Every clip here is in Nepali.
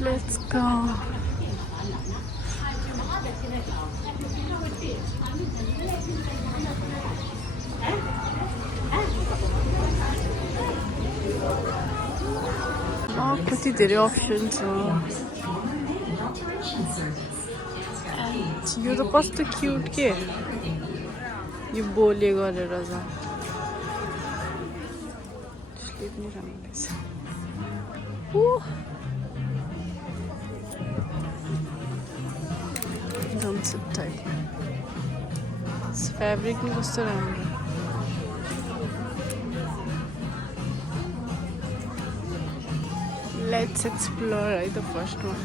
Let's go. कति धेरै अप्सन छ यो त कस्तो क्युट के यो बोले गरेर छ त्यसले पनि राम्रो लाग्छ जम्पसुट टाइप फ्याब्रिक पनि कस्तो राम्रो Let's explore the first one.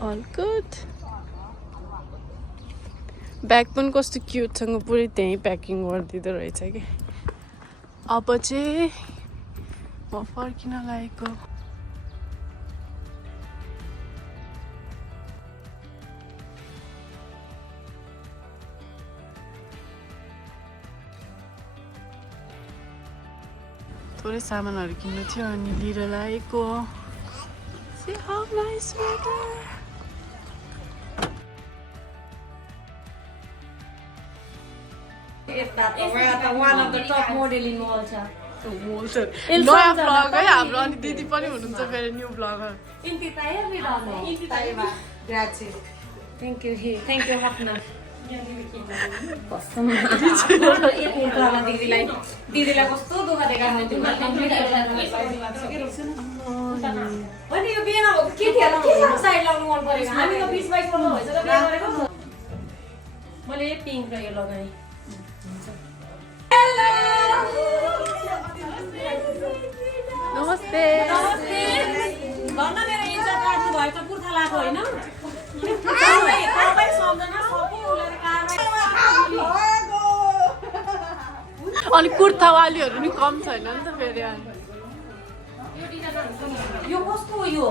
All good. Bag पनि कस्तो क्युट सँग पुरै त्यही प्याकिङ गरिदिँदो रहेछ कि अब चाहिँ म फर्किन लागेको थोरै सामानहरू किन्नु थियो अनि लिएर लागेको See how nice weather. One of the top modeling malls. नयाँ भ्लग है हाम्रो अनि दिदी पनि हुनुहुन्छ फेरि new vlogger Thank you. Thank you, Hapna. दिदीलाई कस्तो दुःख दिएको अनि यो बिहे नभएको के थियो के साइड लाउनु मन परेको हामी त 20-22 वर्ष भइसक्यो बिहे गरेको मैले पिङ्क र यो लगाएँ नमस्ते नमस्ते भन्न मेरो इज्जत राख्नु भयो त कुर्ता लाएको होइन तपाईँ सम्झना सबै उलेर अनि कुर्तावालीहरू नि कम छैन नि त फेरि यो कस्तो यो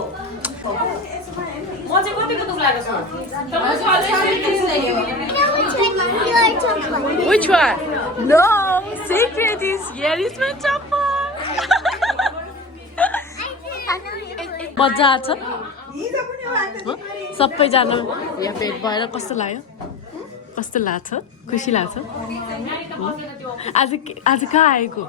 म चाहिँ कतिको दुख लागेको छ Which one? No, secret is here is my chopper. मजा आछ सबैजना यहाँ भेट भएर कस्तो लाग्यो कस्तो लाग्छ खुसी लाग्छ आज कहाँ आएको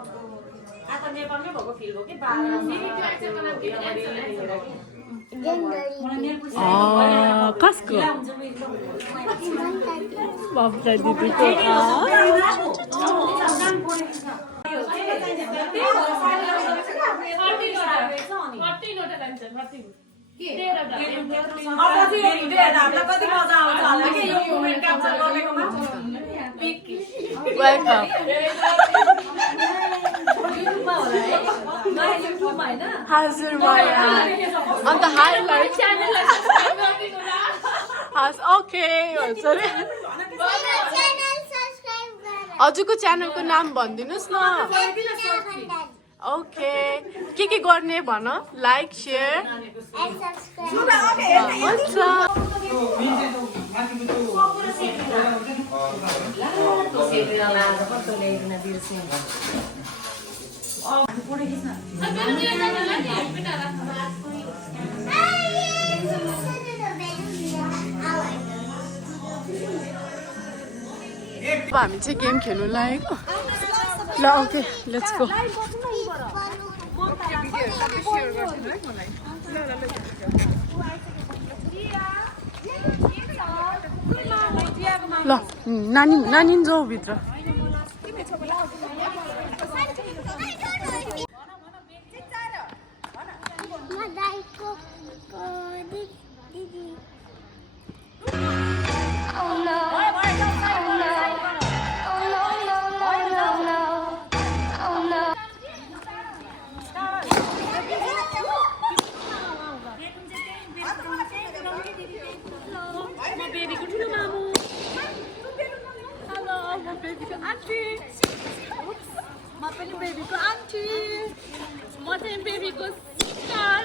कसको बाबा दिदीको वेलकम हजुर माया अन्त हाइलाइट ओके हुन्छ नि हजुरको च्यानलको नाम भनिदिनुहोस् न ओके के गर्ने भन लाइक सेयर हुन्छ हामी चाहिँ गेम खेल्नु लागेको ल ओके लेट्स गो ल नानी जाऊ भित्र चाहिँ बेबीको सिस्टर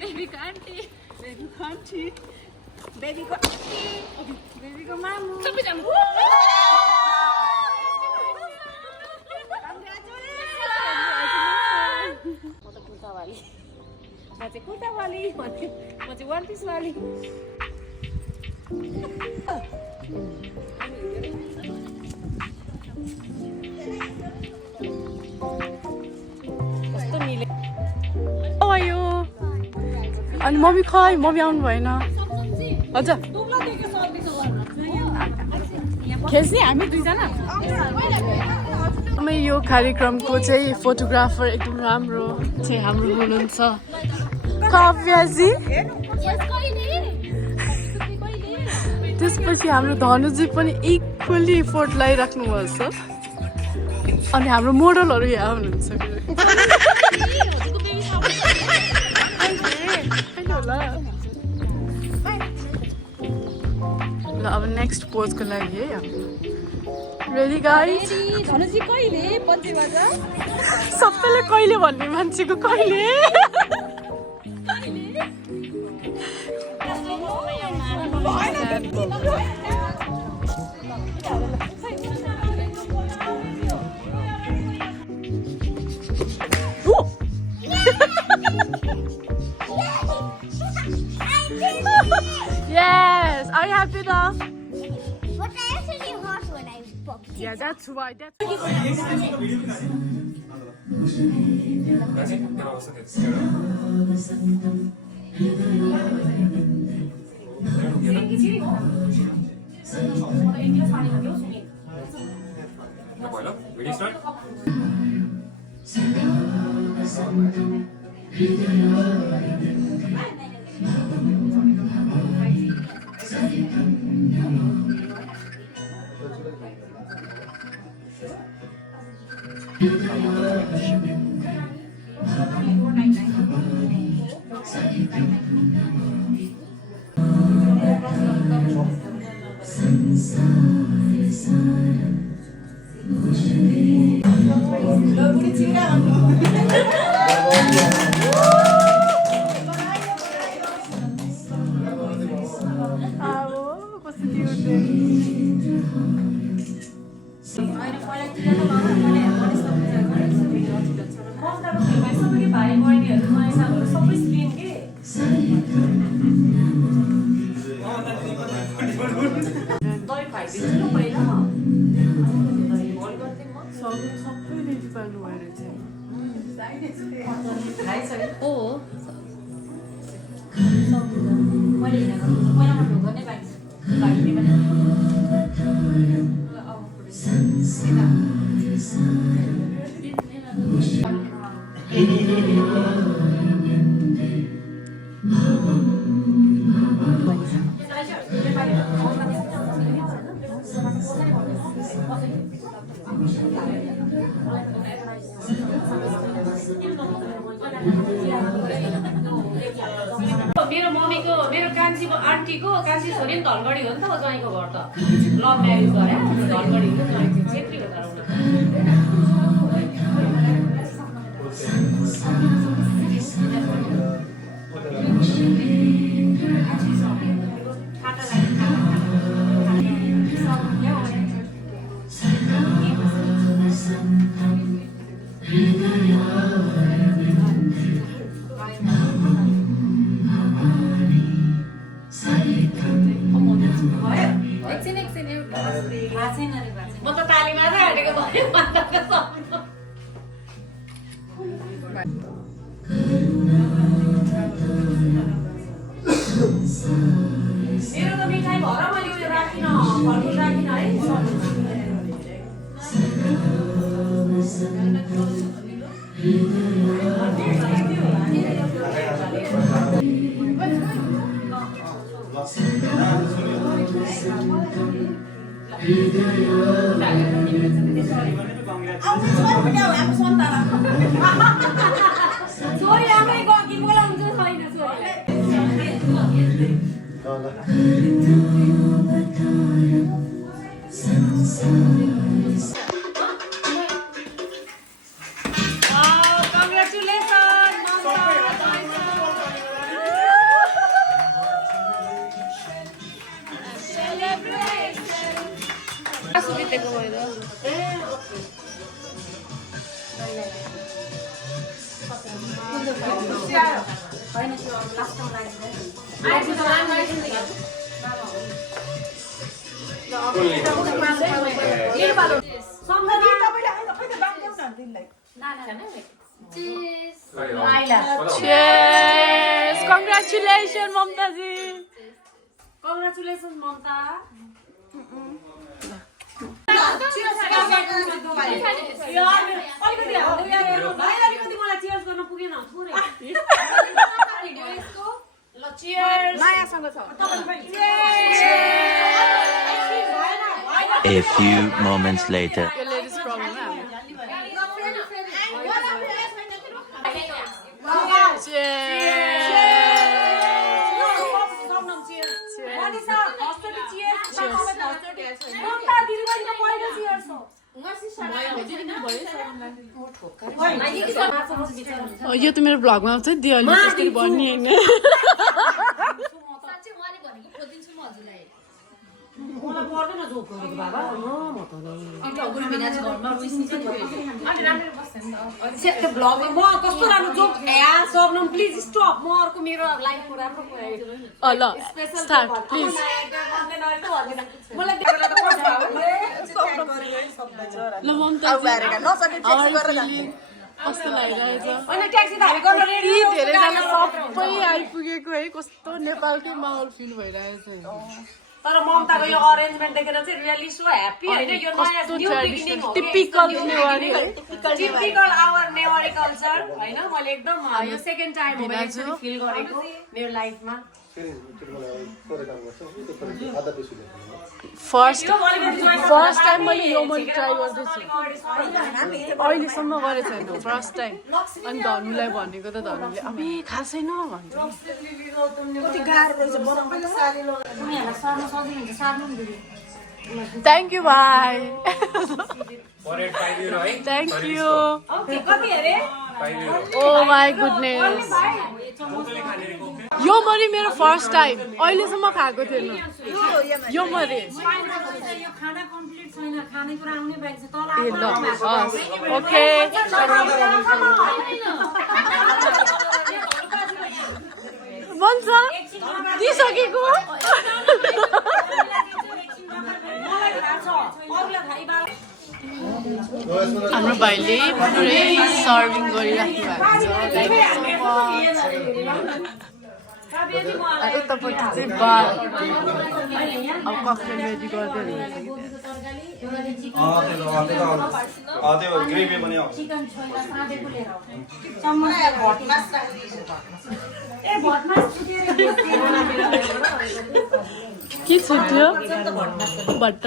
बेबीको आन्टी आन्टी बेबीको मामु म चाहिँ कुर्तावाली म चाहिँ वान पिसवाली कस्तो मिले आयो अनि मम्मी खै मम्मी आउनु भएन हजुर खेल्ने हामी दुईजना यो कार्यक्रमको चाहिँ फोटोग्राफर एकदम राम्रो चाहिँ हाम्रो हुनुहुन्छ काव्याजी त्यसपछि हाम्रो धनुजी पनि इक्वली फोटो लगाइराख्नु भएको छ अनि हाम्रो मोडलहरू यहाँ हुनुहुन्छ ल अब नेक्स्ट पोजको लागि है रेडी गाइस धनुजी कहिले पछि बजा सबैले कहिले भन्ने मान्छेको कहिले Yes, are you happy now? But I actually hot when I popped. Yeah, that's why. Ready, start? मेरो मम्मीको मेरो कान्छीको आन्टीको कान्छी छोरी नि धनगढी हो नि त ज्वाइँको घर त लभ म्यारेज गरे धनगढी हो ज्वाइँ चाहिँ छेत्री हो तर म त ताली मात्रै हाटेको भयो मेरो त मिठाई भएर मैले उयो राखिनँ फलफुल राखिनँ है छोरी आमै गकी बोलाउँछ छैन छोरी बितेको भएर Cheers! Congratulations, Mamtaji! Congratulations, Mamta. A few moments later. Your ladies problem, यो त मेरो भ्लगमा आउँछ दिवाली जस्तै भन्ने हैन मलाई पर्दैन जोक गरेको बाबा म त त्यो भ्लग म कस्तो राम्रो जोक सबनम प्लिज स्टप म अर्को मेरो लाइफको राम्रो ल स्टार्ट प्लिज ल ममता कस्तो लागिरहेछ धेरैजना सबै आइपुगेको है कस्तो नेपालकै माहौल फिल भइरहेछ तर ममताको यो अरेन्जमेन्ट देखेर चाहिँ रियली सो ह्याप्पी हैन यो नयाँ न्यू बिगिनिङ हो टिपिकल नेवारी है टिपिकल आवर नेवारी कल्चर हैन मैले एकदम यो सेकेन्ड टाइम हो मैले फिल गरेको मेरो लाइफमा फर्स्ट टाइम मैले यो मैले ट्राई गर्दैछु अहिलेसम्म गरेको छैन फर्स्ट टाइम अनि धनुलाई भनेको त धनुले अब खास छैन भन्छ थ्याङ्क यू भाइ thank you oh my goodness यो मरी मेरो फर्स्ट टाइम अहिलेसम्म खाएको थिएन यो मरी ए ल ओके भन्छ दिइसकेको हाम्रो भाइले पुरै सर्भिङ गरिराख्नु भएको छ यतापट्टि चाहिँ बार अब कफी रेडी गर्दै के छुट्यो भट्ट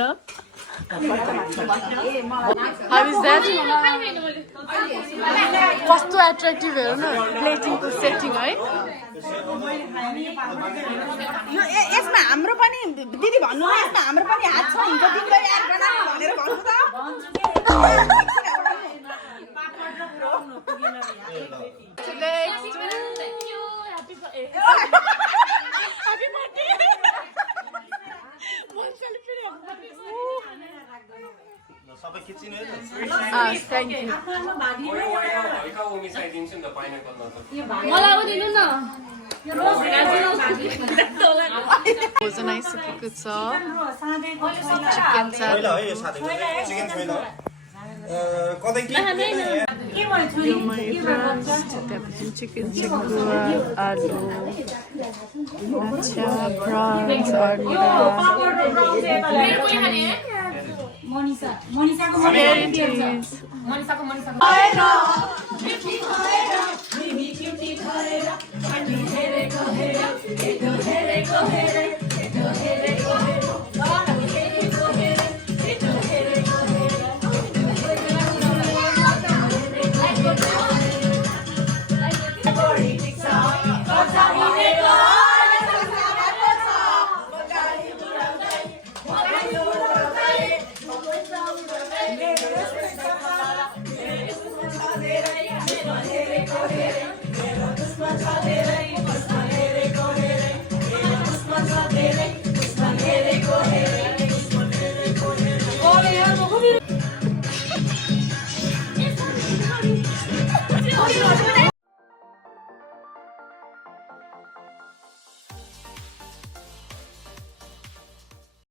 How is that? कस्तो एट्र्याक्टिभ हेर्नु न प्लेटिङको सेटिङ है यसमा हाम्रो पनि दिदी भन्नु यसमा हाम्रो पनि हात छ हिजो तिमीले यार बनाएको भनेर भन्नु त Thank you. भोजन आइसकेको छ चिकन छ त्यहाँपछि चिकन चिकुवा आलु अच्छा प्रान्स Monisaको